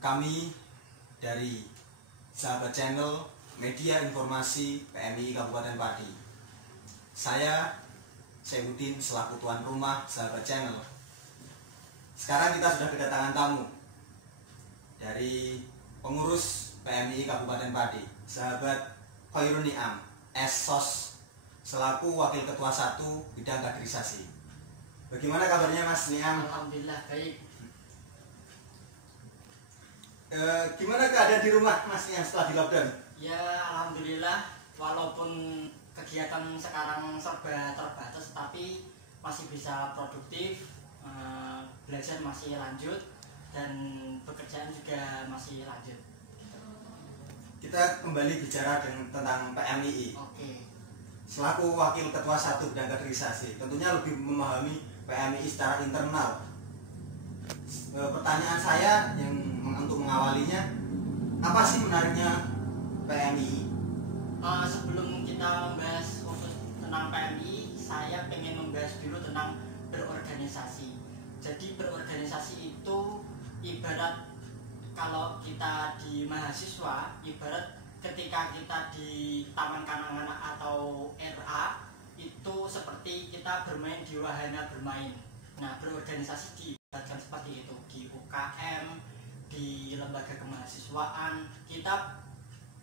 Kami dari Sahabat Channel Media Informasi PMII Kabupaten Pati. Saya Saifuddin selaku tuan rumah Sahabat Channel. Sekarang kita sudah kedatangan tamu dari pengurus PMII Kabupaten Pati, Sahabat Khairun Ni'am, SOS, selaku Wakil Ketua 1 Bidang Kaderisasi. Bagaimana kabarnya Mas Ni'am? Alhamdulillah baik. Gimana keadaan di rumah Mas Ni'am setelah di lockdown? Ya alhamdulillah, walaupun kegiatan sekarang serba terbatas, tapi masih bisa produktif, belajar masih lanjut, dan pekerjaan juga masih lanjut. Kita kembali bicara tentang PMII. Oke. Selaku Wakil Ketua 1 Bidang Kaderisasi, tentunya lebih memahami PMII secara internal. Pertanyaan saya yang untuk mengawalinya, apa sih menariknya PMII? Sebelum kita membahas khusus tentang PMII, saya pengen membahas dulu tentang berorganisasi. Jadi berorganisasi itu ibarat kalau kita di mahasiswa, ibarat ketika kita di Taman Kanak-kanak atau RA, itu seperti kita bermain di wahana bermain. Nah, berorganisasi diibaratkan seperti itu. Di UKM, di lembaga kemahasiswaan, kita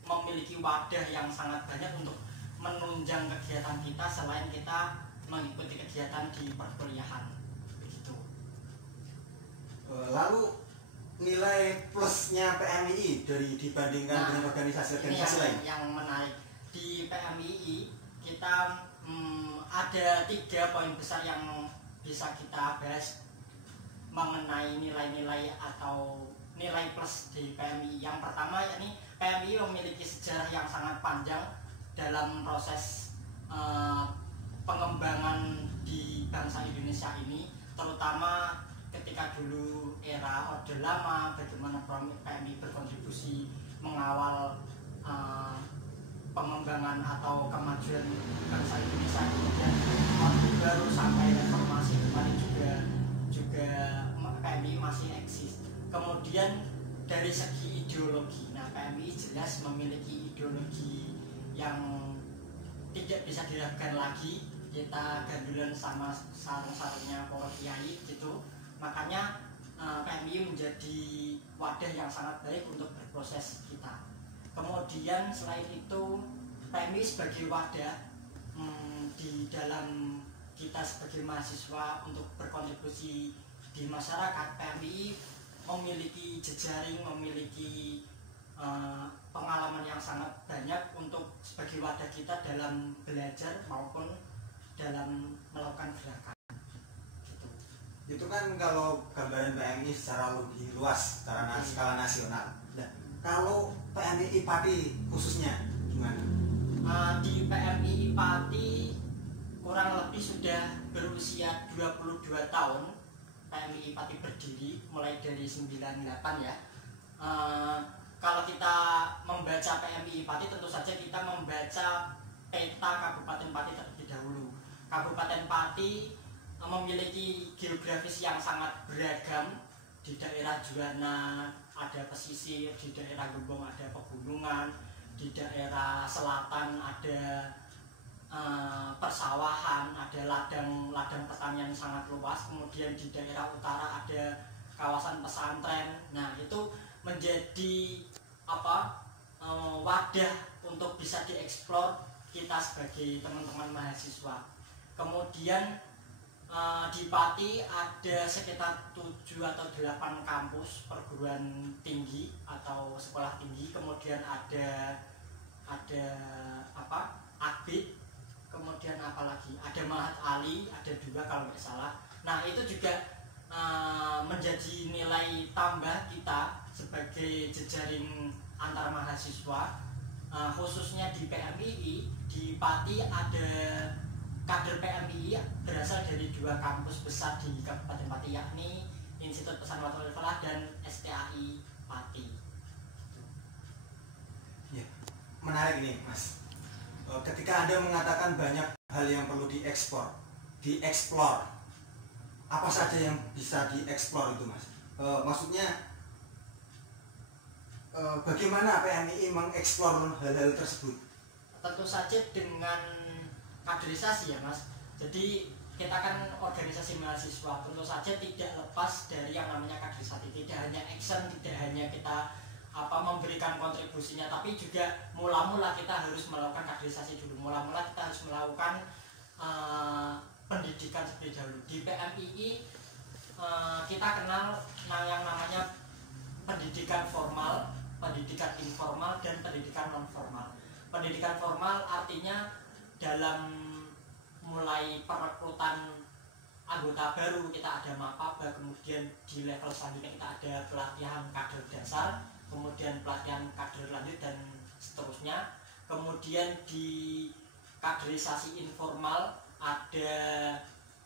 memiliki wadah yang sangat banyak untuk menunjang kegiatan kita selain kita mengikuti kegiatan di perkuliahan. Begitu. Lalu nilai plusnya PMII dibandingkan dengan organisasi-organisasi lain? Yang menarik di PMII kita ada 3 poin besar yang bisa kita bahas mengenai nilai-nilai atau nilai plus di PMII. Yang pertama yakni PMII memiliki sejarah yang sangat panjang dalam proses pengembangan di bangsa Indonesia ini, terutama ketika dulu era Orde Lama, bagaimana PMII berkontribusi mengawal pengembangan atau kemajuan bangsa Indonesia, kemudian Orde Baru sampai reformasi kemarin juga PMII masih eksis. Kemudian dari segi ideologi, nah PMII jelas memiliki ideologi yang tidak bisa diragukan lagi. Kita gandulan sama sarung-sarungnya para kiai gitu. Makanya PMII menjadi wadah yang sangat baik untuk berproses kita. Kemudian selain itu PMII sebagai wadah di dalam kita sebagai mahasiswa untuk berkontribusi di masyarakat, PMII memiliki jejaring, memiliki pengalaman yang sangat banyak untuk sebagai wadah kita dalam belajar maupun dalam melakukan gerakan. Gitu. Itu kan kalau gambaran PMII secara lebih luas, secara skala nasional. Nah, kalau PMII Pati khususnya gimana? Di PMII Pati kurang lebih sudah berusia 22 tahun. PMII Pati berdiri mulai dari 98 ya. Kalau kita membaca PMII Pati, tentu saja kita membaca peta Kabupaten Pati terlebih dahulu. Kabupaten Pati memiliki geografis yang sangat beragam. Di daerah Juwana ada pesisir, di daerah Gembong ada pegunungan, di daerah selatan ada persawahan, ada ladang pertanian sangat luas. Kemudian di daerah utara ada kawasan pesantren. Nah, itu menjadi wadah untuk bisa dieksplor kita sebagai teman-teman mahasiswa. Kemudian di Pati ada sekitar 7 atau 8 kampus perguruan tinggi atau sekolah tinggi. Kemudian ada Akbid, kemudian apalagi ada Mahat Ali, ada 2 kalau nggak salah. Nah, itu juga menjadi nilai tambah kita sebagai jejaring antar mahasiswa, khususnya di PMII. Di Pati ada kader PMII berasal dari 2 kampus besar di Kabupaten Pati, yakni Institut Pesantren Falah dan STAI Pati. Ya, menarik ini Mas. Ketika Anda mengatakan banyak hal yang perlu dieksplor, apa saja yang bisa dieksplor itu Mas? Maksudnya bagaimana PMI mengeksplor hal-hal tersebut? Tentu saja dengan kaderisasi ya Mas. Jadi kita kan organisasi mahasiswa, tentu saja tidak lepas dari yang namanya kaderisasi. Tidak hanya action, tidak hanya kita memberikan kontribusinya, tapi juga mula-mula kita harus melakukan kaderisasi dulu. Mula-mula kita harus melakukan pendidikan terlebih dahulu. Di PMII kita kenal yang namanya pendidikan formal, pendidikan informal, dan pendidikan non formal. Pendidikan formal artinya dalam mulai perekrutan anggota baru kita ada mapaba, kemudian di level selanjutnya kita ada pelatihan kader dasar, kemudian pelatihan kader lanjut dan seterusnya. Kemudian di kaderisasi informal ada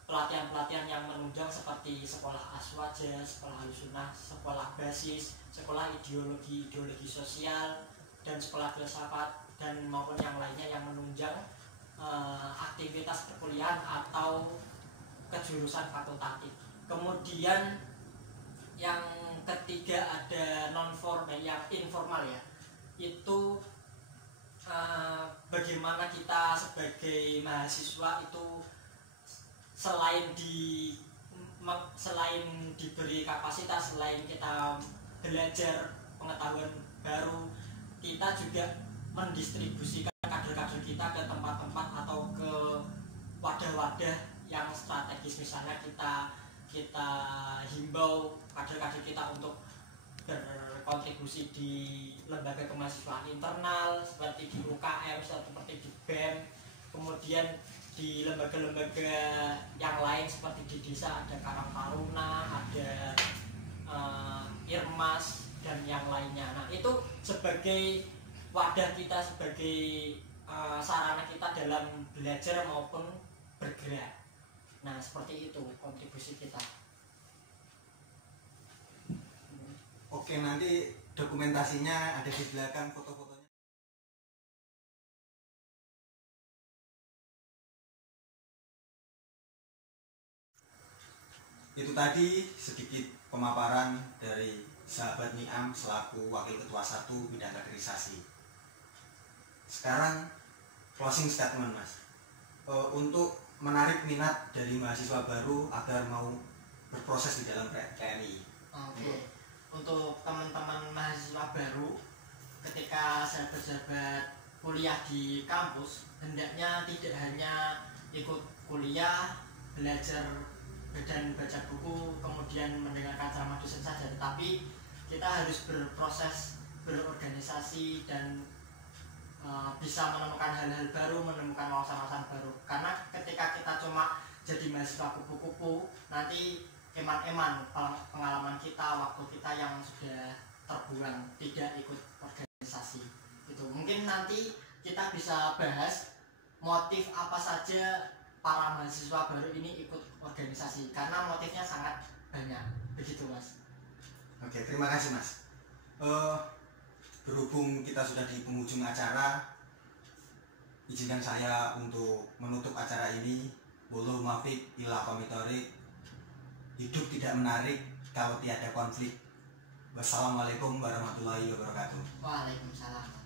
pelatihan-pelatihan yang menunjang seperti sekolah aswaja, sekolah ahlussunnah, sekolah basis, sekolah ideologi sosial, dan sekolah filsafat dan maupun yang lainnya yang menunjang aktivitas perkuliahan atau kejurusan fakultatif. Kemudian yang ketiga ada non formal, yang informal ya, itu bagaimana kita sebagai mahasiswa itu selain diberi kapasitas, selain kita belajar pengetahuan baru, kita juga mendistribusikan kader-kader kita ke tempat-tempat atau ke wadah-wadah yang strategis. Misalnya kita himbau kader-kader kita untuk berkontribusi di lembaga kemahasiswaan internal seperti di UKM, seperti di BEM, kemudian di lembaga-lembaga yang lain seperti di desa ada Karang Taruna, ada Irmas dan yang lainnya. Nah, itu sebagai wadah kita, sebagai sarana kita dalam belajar maupun bergerak. Nah, seperti itu kontribusi kita. Oke, nanti dokumentasinya ada di belakang foto-fotonya. Itu tadi sedikit pemaparan dari sahabat Niam selaku Wakil Ketua 1 Bidang Kaderisasi. Sekarang closing statement Mas, untuk menarik minat dari mahasiswa baru agar mau berproses di dalam PMI. Oke. Untuk teman-teman mahasiswa baru, ketika sahabat-sahabat kuliah di kampus, hendaknya tidak hanya ikut kuliah, belajar dan baca buku, kemudian mendengarkan ceramah dosen saja, tetapi kita harus berproses, berorganisasi, dan bisa menemukan hal-hal baru, menemukan wawasan-wawasan baru. Karena ketika kita cuma jadi mahasiswa kupu-kupu, nanti eman-eman pengalaman kita, waktu kita yang sudah terbuang, tidak ikut organisasi. Itu mungkin nanti kita bisa bahas motif apa saja para mahasiswa baru ini ikut organisasi, karena motifnya sangat banyak. Begitu Mas. Oke, terima kasih Mas. Berhubung kita sudah di penghujung acara, izinkan saya untuk menutup acara ini. Wallahu muwaffiq ila aqwamit thoriq. Hidup tidak menarik kalau tiada konflik. Wassalamualaikum warahmatullahi wabarakatuh. Waalaikumsalam.